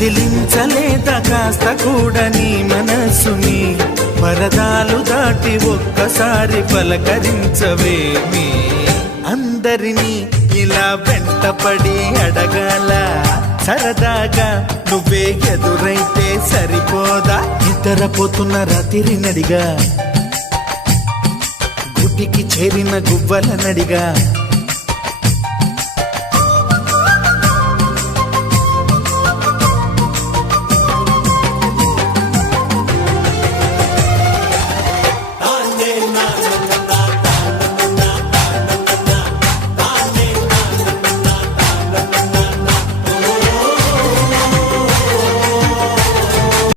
కదిలించలేద కాస్త కూడా నీ మనసుని పరదాలు దాటి ఒక్కసారి పలకరించవేమి అందరినీ ఇలా వెంటపడి అడగాల సరదాగా నువ్వే ఎదురైతే సరిపోదా నిద్రపోతున్న రాత్రి నడిగా గుటికి చేరిన గువ్వల నడిగా